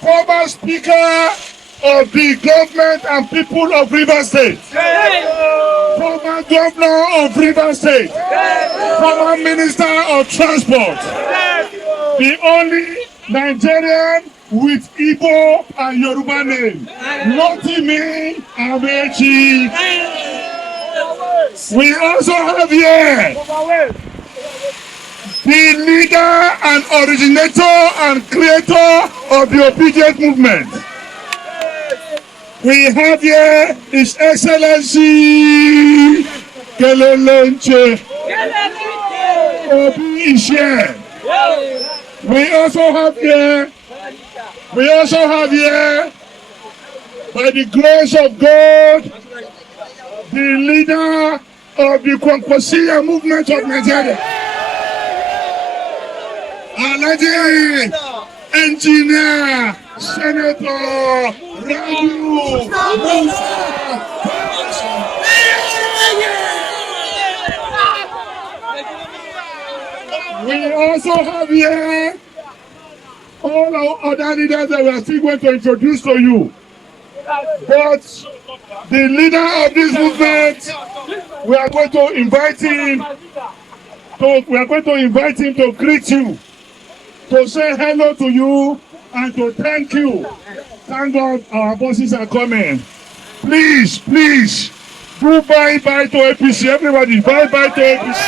former Speaker of the Government and People of Rivers State, former Governor of Rivers State, former Minister of Transport, the only Nigerian with Igbo and Yoruba name, Rotimi Amaechi. We also have here the leader and originator and creator of the obedient movement. We have here His Excellency Kelelonche Obi is here. We also have here, by the grace of God, the leader of the Kwankwaso movement of Nigeria, Alhaji Engineer Senator Rabiu Musa. We also have here all our other leaders that we are still going to introduce to you. But the leader of this movement, we are going to invite him to greet you, to say hello to you, and to thank you. Thank God our bosses are coming. Please, please, do bye-bye to APC. Everybody, bye-bye to APC.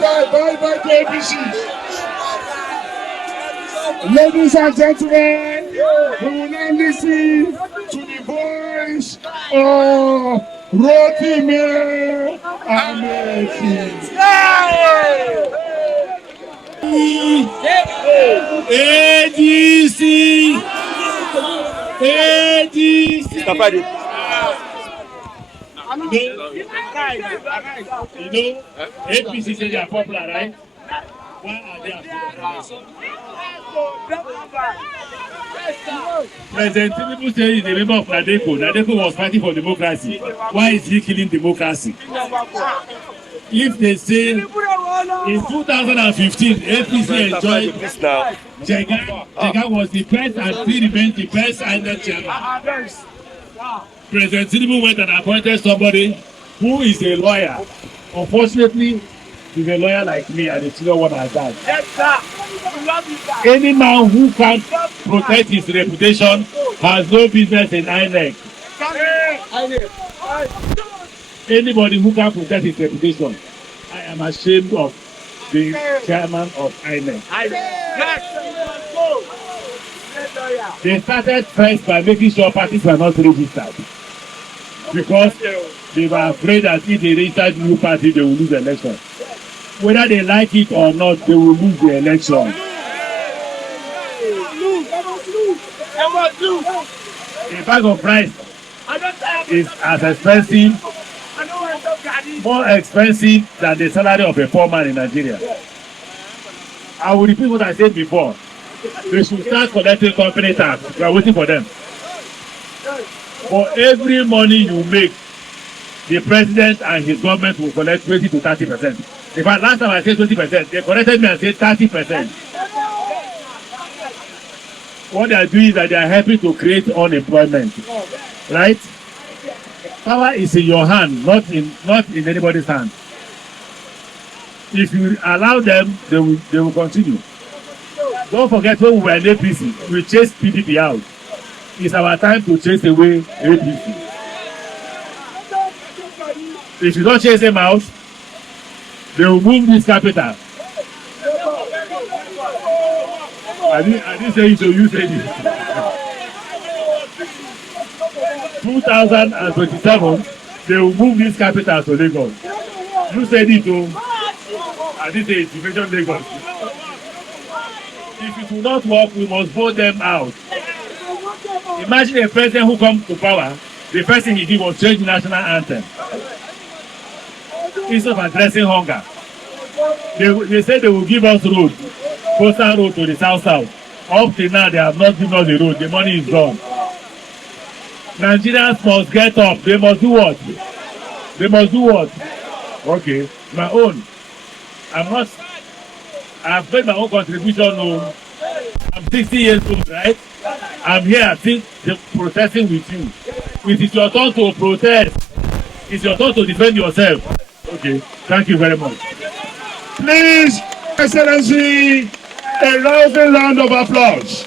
Bye-bye to APC. Ladies and gentlemen, we will now listen to the voice of Rotimi Amaechi. ADC. You know, APC say they are popular, right? Why are they President Tinubu said he's a member of Nadeko. Nadeko was fighting for democracy. Why is he killing democracy? If they say in 2015 APC enjoyed Jega was the first and still remains the first INEC Chairman. President Tinubu went and appointed somebody who is a lawyer. Unfortunately, he's a lawyer like me, and the senior one has died. Yes, sir. Any man who can't protect his reputation has no business in INEC. Anybody who can't protect his reputation, I am ashamed of the chairman of INEC. They started first by making sure parties were not registered, because they were afraid that if they registered new party, they will lose the election. Whether they like it or not, they will lose the election. A bag of rice is as expensive, more expensive than the salary of a poor man in Nigeria. I will repeat what I said before. They should start collecting company tax. We are waiting for them. For every money you make, the president and his government will collect 20 to 30%. In fact, last time I said 20%, they corrected me and said 30%. What they are doing is that they are helping to create unemployment, right? Power is in your hand, not in anybody's hand. If you allow them, they will continue. Don't forget, when we were in APC, we chased PDP out. It's our time to chase away APC. If you don't chase them out, they will move this capital. I didn't say it, so you said it. 2027, they will move this capital to Lagos. You said it, so I didn't say it, you mentioned Lagos. If it will not work, we must vote them out. Imagine a president who comes to power, the first thing he did was change the national anthem. Instead of addressing hunger, they said they will give us road, coastal road to the south. Up till now, they have not given us the road. The money is gone. Nigerians must get up. They must do what? They must do what? Okay, my own. I've made my own contribution. No. 60 years old, right? I'm here, I think, protesting with you. It is your turn to protest. It's your turn to defend yourself. Okay, thank you very much. Please, Excellency, a rousing round of applause.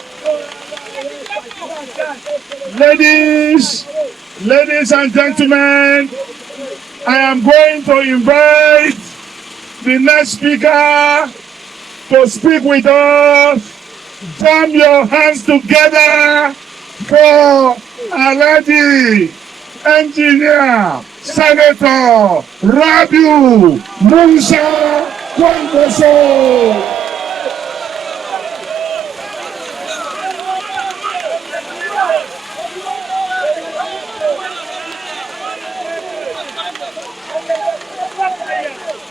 Ladies and gentlemen, I am going to invite the next speaker to speak with us. Jam your hands together for Alhaji Engineer Senator Rabiu Musa Kwankwaso.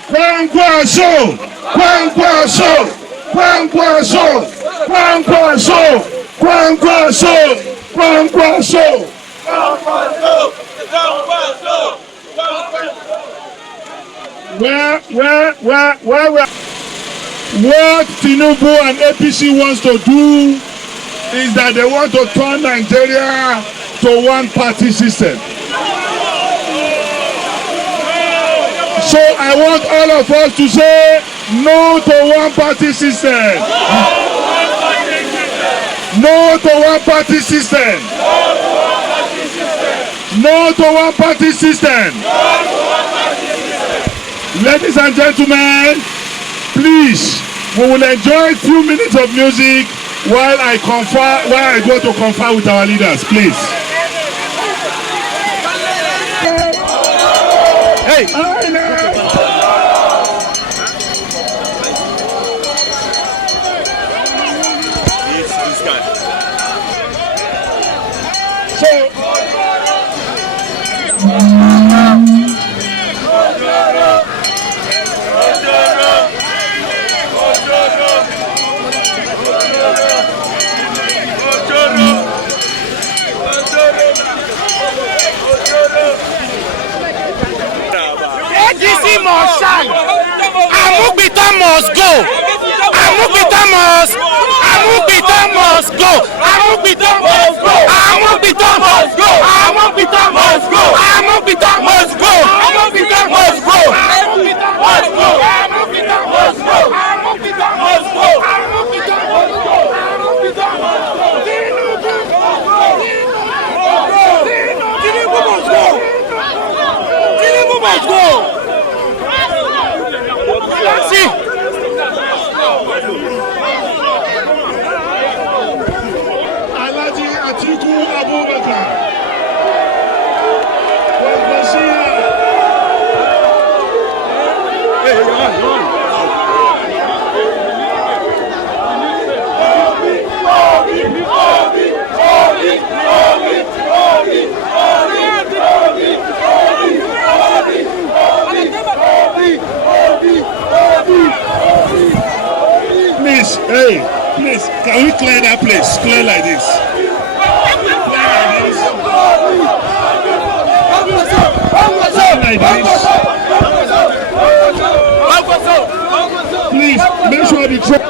Kwankwaso, Kwankwaso, Kwankwaso, Kwankwaso, Kwankwaso, Kwankwaso, Kwankwaso, Kwankwaso. What Tinubu and APC wants to do is that they want to turn Nigeria to one-party system. So I want all of us to say no to one-party system. No to one-party system. No to one-party system. Ladies and gentlemen, please, we will enjoy a few minutes of music while I go to confer with our leaders, please. Hey! This guy. So, ADC must shine. Amubita must go. Amubita must go. Amubita must go. Amubita must go. Amubita must go. Amubita must go. Amubita must go. Amubita must go. Amubita must go. Amubita must go. Amubita must go. Amubita must go. Amubita must go. Tinubu must go. Tinubu must go. See. Alhaji Atiku Abubakar. Please, hey, please, can we clear that place? Clear like this. Please, make sure the truck.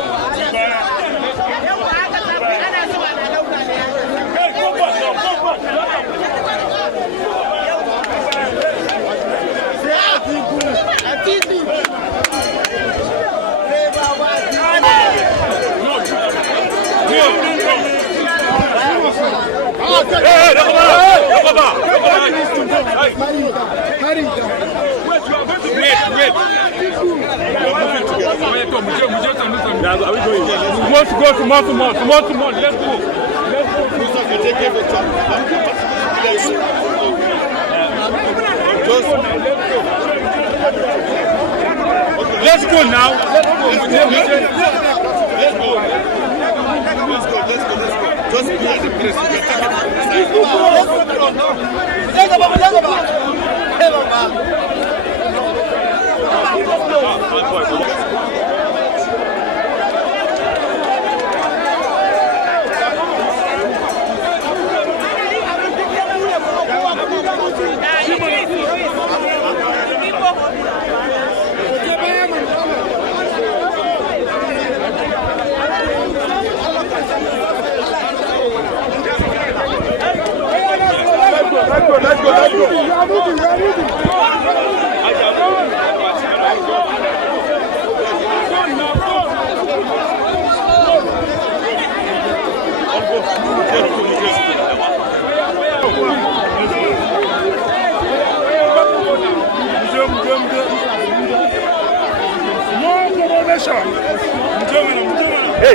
We want to go tomorrow. Let's go. Let's go now. Let's go. Just be at the place.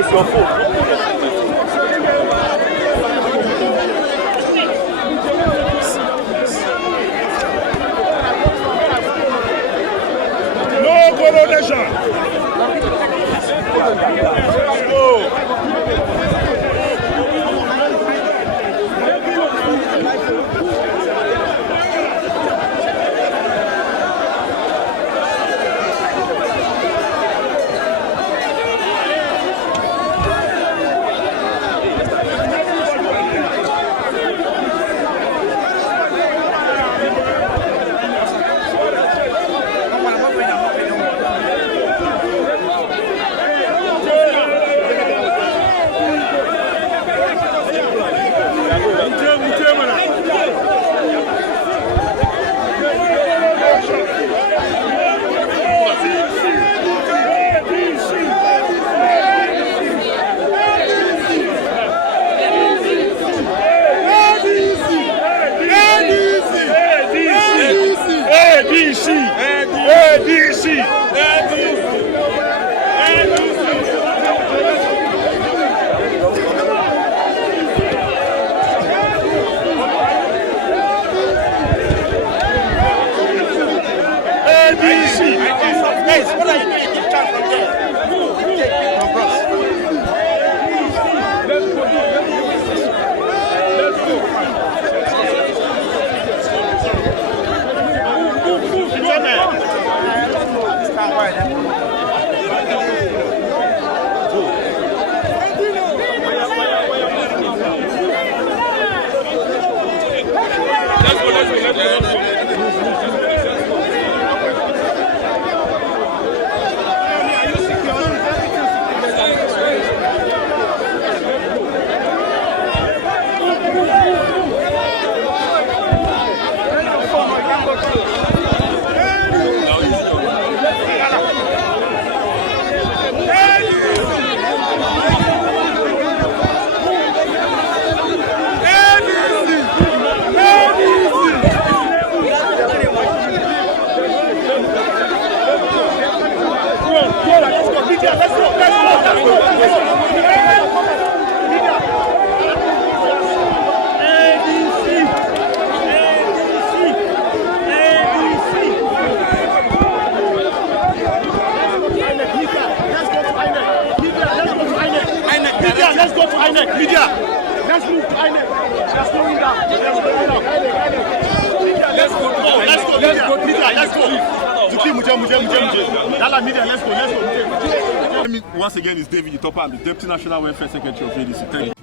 is your phone? No coronation. Let's go to INEC. Media. Let's move to INEC. Let's go in there. Let's go. Let's go. Media. Let's go. Media. Let's go. Once again, it's David Itopa. I'm the Deputy National Welfare Secretary of ADC. Thank you.